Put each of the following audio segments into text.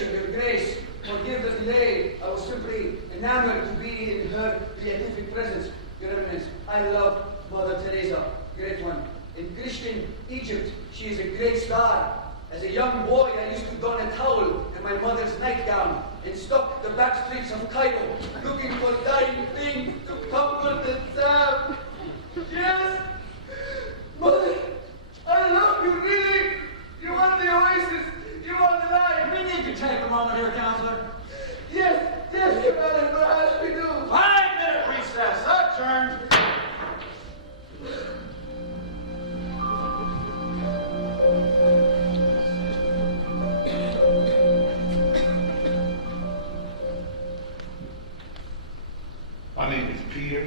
patient, your grace. Forgive the delay. I was simply enamored to be in her beatific presence. Your Eminence, I love Mother Teresa, great one. In Christian Egypt, she is a great star. As a young boy, I used to don a towel and my mother's nightgown and stalk the back streets of Cairo, looking for dying things to comfort and salve. Yes, Mother, I love you, really. You are the oasis. You are the light. We need to take a moment here, Counselor. Yes, Your Honor, perhaps we do. 5-minute recess. Adjourned. My name is Peter.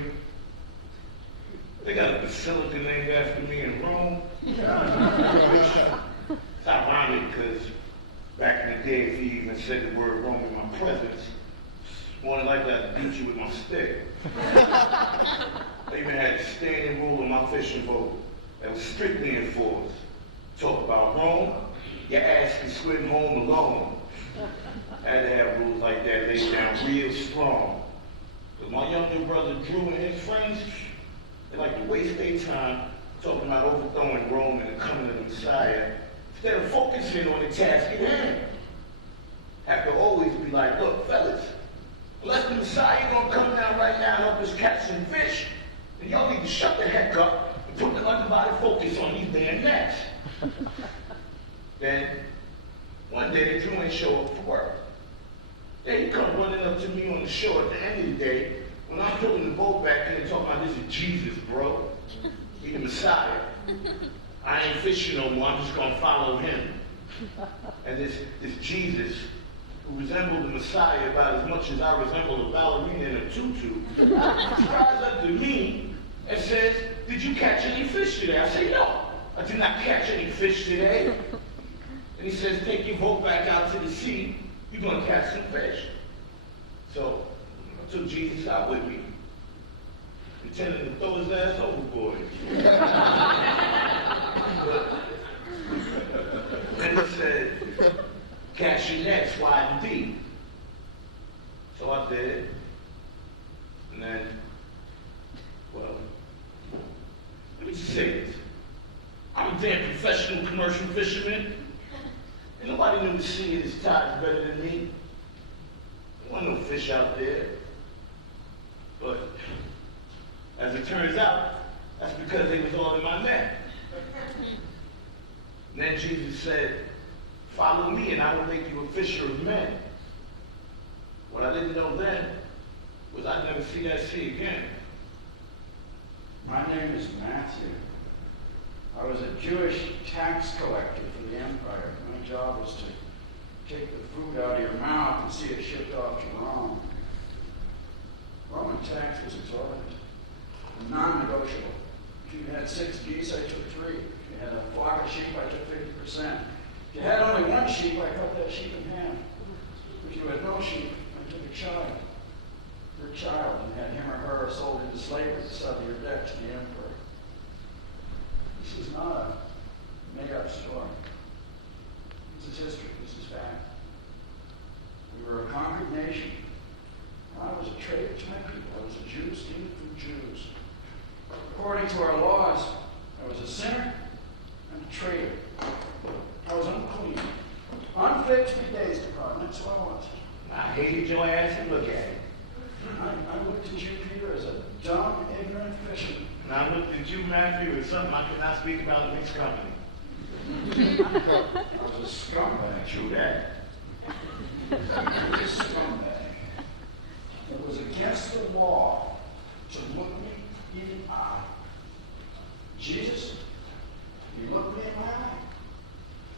They got a basilica named after me in Rome. It's ironic because back in the day, if you even said the word Rome in my presence, it's more than likely I'd beat you with my stick. They even had a standing rule on my fishing boat that was strictly enforced. Talk about Rome, your ass can swim home alone. Had to have rules like that laid down real strong. Because my younger brother Drew and his friends, they like to waste their time talking about overthrowing Rome and the coming of the Messiah instead of focusing on the task at hand. Have to always be like, look, fellas, unless the Messiah gonna come down right now and help us catch some fish, then y'all need to shut the heck up and put the undivided focus on these damn nets. Then, one day, Drew ain't show up for work. Then he come running up to me on the shore at the end of the day when I'm pulling the boat back in and talking about this is Jesus, bro. He the Messiah. I ain't fishing no more, I'm just gonna follow him. And this Jesus, who resembled the Messiah about as much as I resemble a ballerina in a tutu, drives up to me and says, did you catch any fish today? I say, no, I did not catch any fish today. And he says, take your boat back out to the sea, you're gonna catch some fish. So I took Jesus out with me, intending to throw his ass overboard. And he said, catch your nets wide and deep. So I did. And then, well, let me just say this. I'm a damn professional commercial fisherman. And nobody knew the sea and its tides better than me. There wasn't no fish out there. But as it turns out, that's because they was all in my net. And then Jesus said, follow me and I will make you a fisher of men. What I didn't know then was I'd never see that sea again. My name is Matthew. I was a Jewish tax collector for the empire. My job was to take the food out of your mouth and see it shipped off to Rome. Roman tax was exorbitant, non-negotiable. If you had 6 geese, I took 3. If you had a flock of sheep, I took 50%. If you had only 1 sheep, I cut that sheep in half. If you had no sheep, I took a child. Your child, and had him or her sold into slavery to settle your debt to the emperor. This is not a made-up story. This is history. This is fact. We were a conquered nation. I was a traitor to my people. I was a Jew stealing from Jews. According to our laws, I was a sinner and a traitor. I was unclean, unfit to be gazed upon. That's what I was. I hated your ass and look at it. I looked at you, Peter, as a dumb, ignorant fisherman. And I looked at you, Matthew, as something I could not speak about in mixed company. I was a scumbag. True that. I was a scumbag. It was against the law to look me in the eye. Jesus, he looked me in my eye.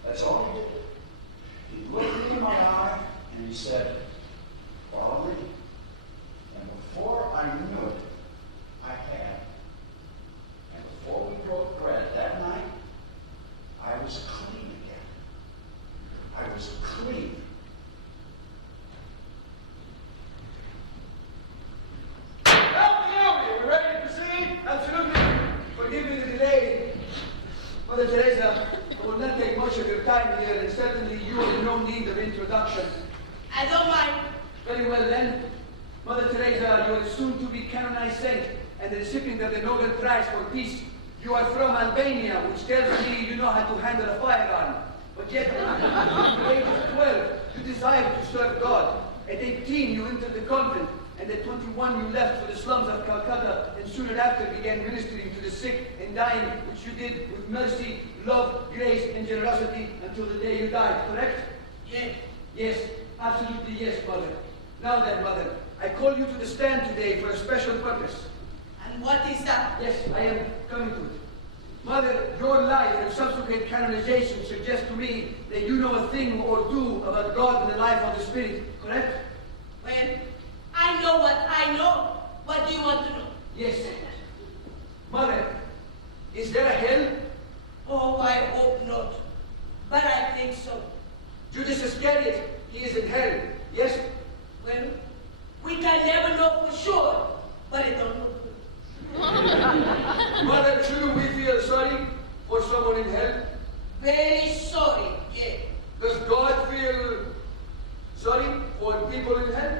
That's all he did. He looked me in my eye and he said, follow me. And before I knew it, I had. And before we broke bread that night, I was clean again. I was clean. Are we ready to proceed? Absolutely. Forgive me the delay. Mother Teresa, I will not take much of your time here, and certainly you will no need need of introduction. I don't mind. Very well then. Mother Teresa, you are soon to be canonized saint and the recipient of the Nobel Prize for Peace. You are from Albania, which tells me you know how to handle a firearm. But yet, at the age of 12, you desired to serve God. At 18, you entered the convent, and at 21, you left for the slums of Calcutta, and soon thereafter began ministering to the sick and dying, which you did with mercy, love, grace, and generosity until the day you died, correct? Yes. Yes, absolutely yes, Mother. Now then, Mother, I call you to the stand today for a special purpose. And what is that? Yes, I am coming to it. Mother, your life and subsequent canonization suggest to me that you know a thing or two about God and the life of the Spirit, correct? Well, I know what I know. What do you want to know? Yes. Mother, is there a hell? Oh, I hope not. But I think so. Judas Iscariot, he is in hell, yes? Well, we can never know for sure, but it don't look good. Mother, shouldn't we feel sorry for someone in hell? Very sorry, yeah. Does God feel sorry for people in hell?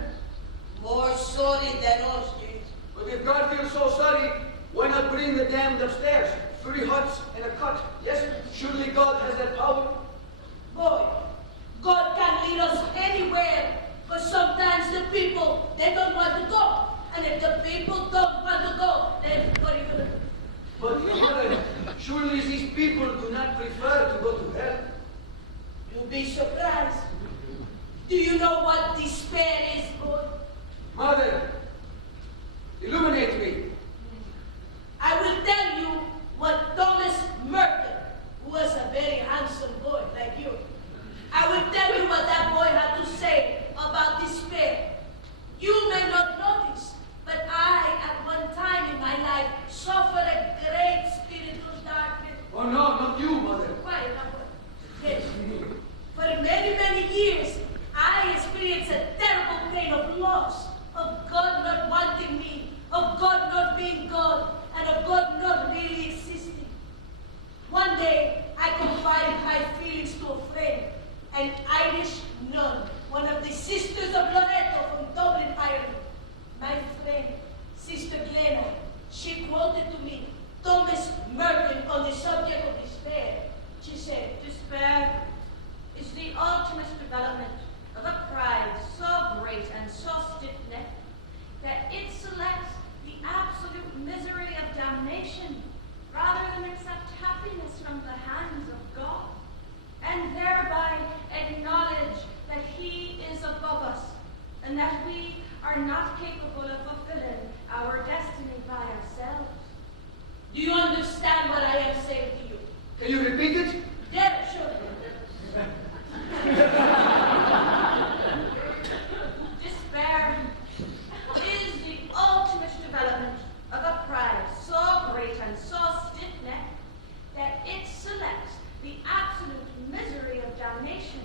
More sorry than us, yes. But if God feels so sorry, why not bring the damned upstairs? 3 huts and a cot, yes? Surely God has that power? Boy, God can lead us anywhere, but sometimes the people, they don't want to go. And if the people don't want to go, then what are you going to do? But Mother, surely these people do not prefer to go to hell. You'll be surprised. Do you know what despair is, boy? Mother, illuminate me. I will tell you what Thomas Merton, who was a very handsome boy like you, I will tell you what that boy had to say about despair. You may not notice, but I, at one time in my life, suffered a great spiritual darkness. Oh no, not you, Mother. Quiet, now, boy. Yes. For many, many years, I experienced a terrible pain of loss, of God not wanting me, of God not being God, and of God not really existing. One day, I confided my feelings to a friend, an Irish nun, one of the sisters of Loreto from Dublin, Ireland. My friend, Sister Glenna, she quoted to me Thomas Merton on the subject of despair. She said, Despair is the ultimate development of a pride so great and so stiff-necked that it selects the absolute misery of damnation rather than accept happiness from the hands of God, and thereby acknowledge that He is above us, and that we are not capable of fulfilling our destiny by ourselves. do you understand what I am saying to you? Can you repeat it? Yeah, sure. Despair is the ultimate development of a pride so great and so stiff-necked that it selects the absolute misery of damnation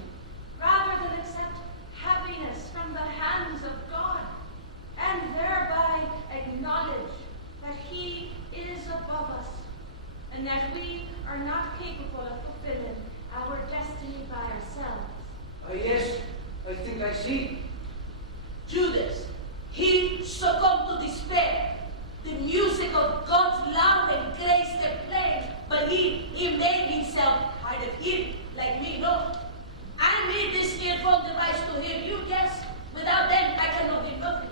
rather than accept happiness from the hands of God, and thereby acknowledge that He is above us, and that we are not capable of fulfilling our destiny by ourselves. Oh yes, I think I see. Judas, he succumbed to despair. The music of God's loud and grace they played, but he made himself hard of hearing, like me, no? I made this earphone device to hear you, yes? Without them, I cannot hear nothing.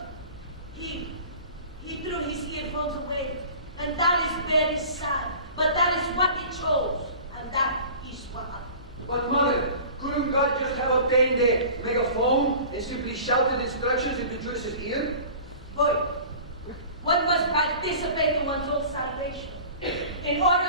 He threw his earphones away, and that is very sad, but that is what he chose, and that is what happened. But Mother, couldn't God just have obtained a megaphone and simply shouted instructions into Judas's ear? Boy, one must participate in one's own salvation in order